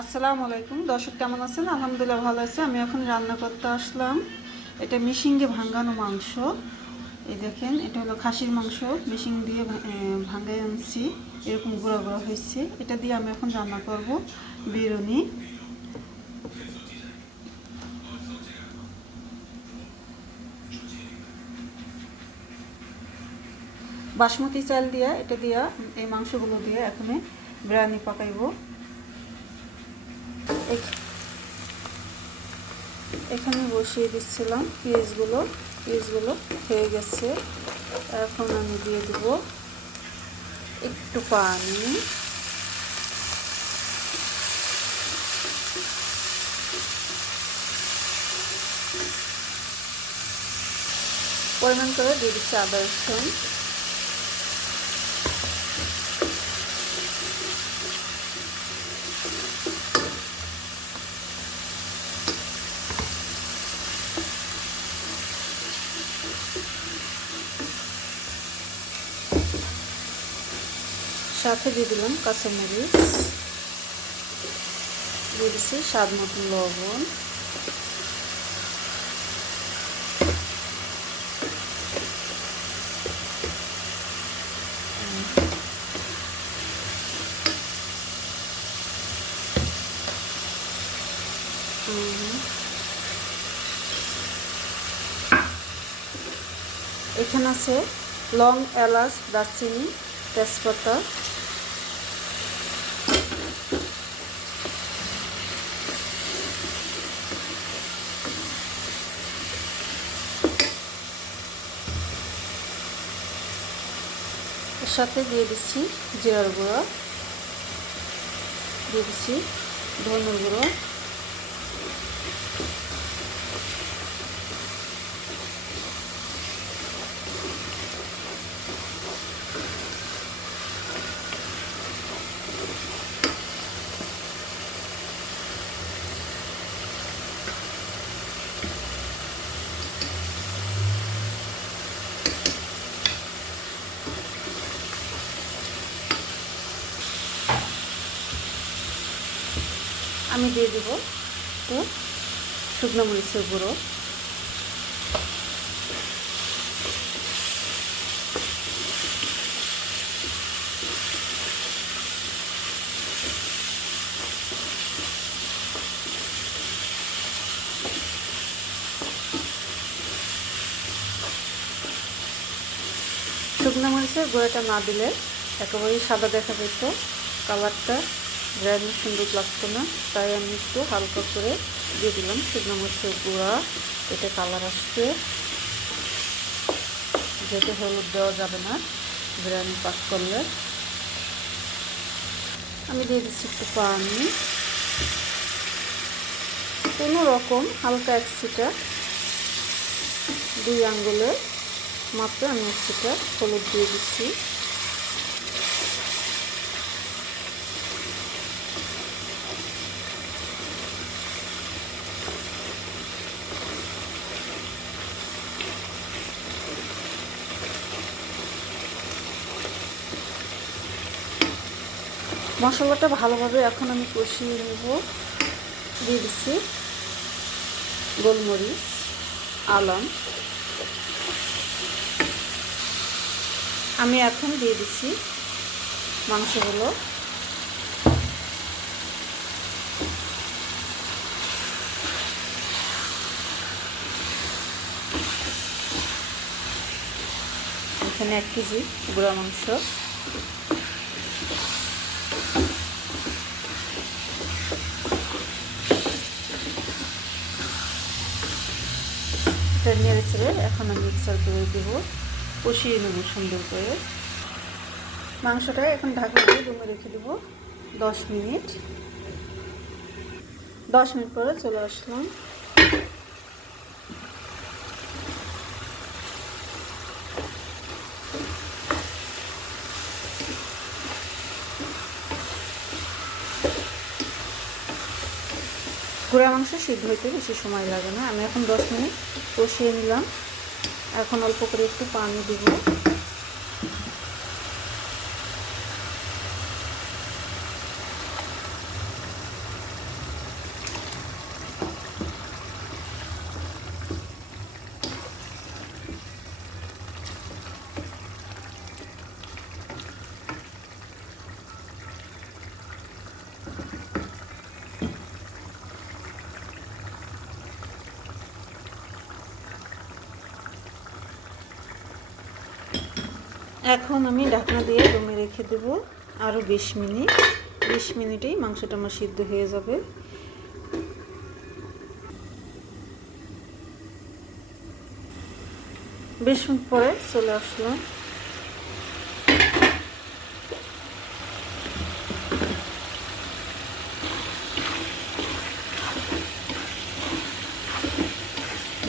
আসসালামু আলাইকুম দর্শক, কেমন আছেন? আলহামদুলিল্লাহ ভালো আছি। আমি এখন রান্না করতে আসলাম। এটা মিশিংয়ে ভাঙানো মাংস। এই দেখেন, এটা হলো খাসির মাংস, মিশিং দিয়ে ভাঙাই আনছি। এরকম গুঁড়া গুঁড়া হয়েছে। এটা দিয়ে আমি এখন রান্না করব বিরিয়ানি। বাসমতি চাল দিয়া এটা দিয়া এই মাংসগুলো দিয়ে এখন বিরিয়ানি পাকাইব। এখানে বসিয়ে দিচ্ছিলাম পেঁয়াজগুলো হয়ে গেছে। এখন আমি দিয়ে দেব একটু পানি, পরিমাণ করে দিয়ে দিচ্ছি আদা রসুন, সাথে দিয়ে দিলাম কাঁচামরিচ, দিয়ে দিচ্ছি স্বাদ মতো লবণ, এখানে আছে লং, এলাচ, দারচিনি, তেজপাতা, এর সাথে দিয়ে দিচ্ছি জিরার গুঁড়ো, দিয়ে দিচ্ছি ধনের গুঁড়ো, আমি দিয়ে দেব একটু শুকনো মরিচের গুঁড়ো, শুকনো মরিচের গুঁড়োটা না দিলে একেবারেই সাদা দেখা যেত, কালারটা বিরিয়ানি সুন্দর লাগতো না। তাই আমি একটু হালকা করে দিয়ে দিলাম শুকনো মরিচের গুঁড়া, এতে কালার আসবে। যেতে হলুদ দেওয়া যাবে না বিরিয়ানি পাক করলে। আমি দিয়ে দিচ্ছি একটু পানি, কোনো রকম হালকা এক ছিটা, 2 আঙ্গুলের মাত্র আমি এক ছিটা হলুদ দিয়ে দিচ্ছি। মশলাটা ভালোভাবে এখন আমি কষিয়ে নেব। দিয়ে দিচ্ছি গোলমরিচ, আলম। আমি এখন দিয়ে দিচ্ছি মাংসগুলো। এখানে 1 কেজি গুঁড়া মাংস। নেড়ে ছেড়ে এখন আমি মিক্সার করে দেব, কষিয়ে নেব সুন্দর করে। মাংসটা এখন ঢাকা দিয়ে দমে রেখে দেবো 10 মিনিট। 10 মিনিট পরে চলে আসলাম। গুঁড়া মাংস সিদ্ধ হইতে বেশি সময় লাগে না। আমি এখন 10 মিনিট কষিয়ে নিলাম। এখন অল্প করে একটু পানি দিব। এখন আমি ঢাকনা দিয়ে দমে রেখে দেব আরও 20 মিনিট। 20 মিনিটেই মাংসটা আমার সিদ্ধ হয়ে যাবে। 20 মিনিট পরে চলে আসলাম।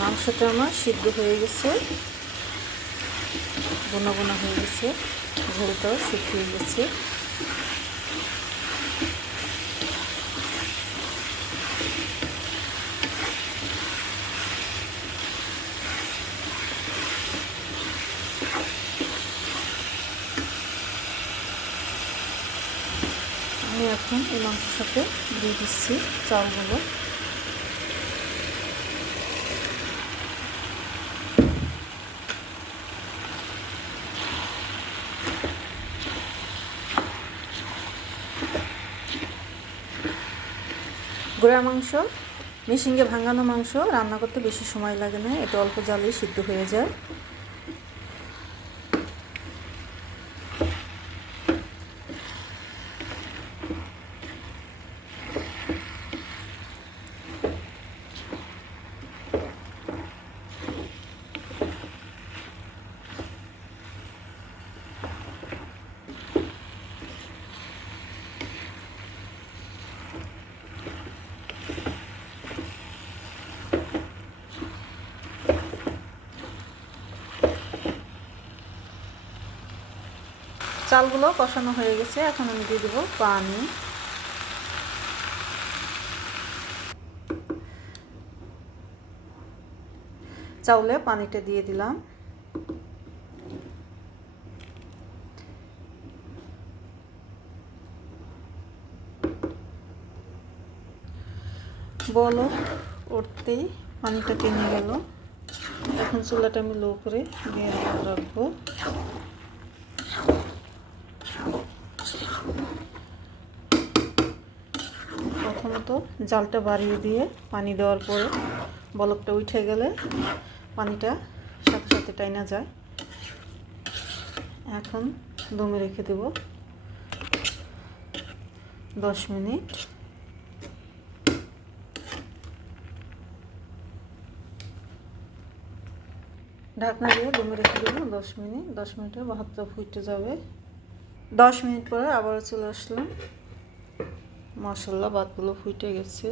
মাংসটা আমার সিদ্ধ হয়ে গেছে, বোনা বোনা হয়ে গেছে, ঝোলটাও শুকিয়ে গেছে। আমি এখন এই মাংসের সাথে দিয়ে দিচ্ছি চালগুলো। গোড়া মাংস, মেশিনে ভাঙানো মাংস রান্না করতে বেশি সময় লাগে না, এটা অল্প জালেই সিদ্ধ হয়ে যায়। চালগুলো কষানো হয়ে গেছে, এখন আমি দিয়ে দেবো পানি। চাউলে পানিটা দিয়ে দিলাম। বলক উঠতেই পানিটা টেনে গেল। এখন চুলাটা আমি লো করে দিয়ে রাখবো। প্রথমত জালটা বাড়িয়ে দিয়ে পানি দেওয়ার পরে বলকটা উঠে গেলে পানিটা সাথে সাথে টাইনা যায়। এখন দমে রেখে দেব 10 মিনিট। ঢাকনা দিয়ে দমে রেখে দেবো 10 মিনিট। 10 মিনিটে ভাতটা ফুটে যাবে। 10 মিনিট পরে আবার চলে আসলাম। মাশাআল্লাহ ভাতগুলো ফুটে গেছে।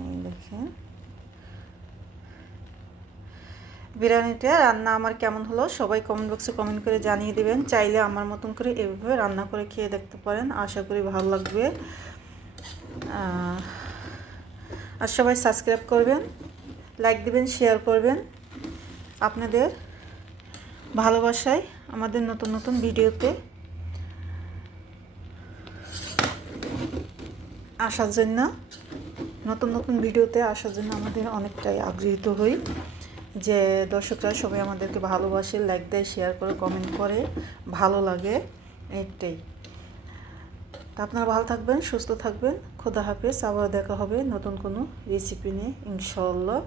এই দেখেন বিরিয়ানিটা রান্না আমার কেমন হলো সবাই কমেন্ট বক্সে কমেন্ট করে জানিয়ে দিবেন। চাইলে আমার মতন করে এভাবে রান্না করে খেয়ে দেখতে পারেন, আশা করি ভালো লাগবে। আর সবাই সাবস্ক্রাইব করবেন, লাইক দিবেন, শেয়ার করবেন। আপনাদের ভালোবাসায় আমাদের নতুন নতুন ভিডিওতে আসার জন্য আমাদের অনেকটাই আগ্রহীত হই যে দর্শকরা সবাই আমাদেরকে ভালোবাসে, লাইক দেয়, শেয়ার করে, কমেন্ট করে, ভালো লাগে, এইটাই। তা আপনারা ভালো থাকবেন, সুস্থ থাকবেন। খোদা হাফেজ। আবার দেখা হবে নতুন কোনো রেসিপি নিয়ে ইনশাআল্লাহ।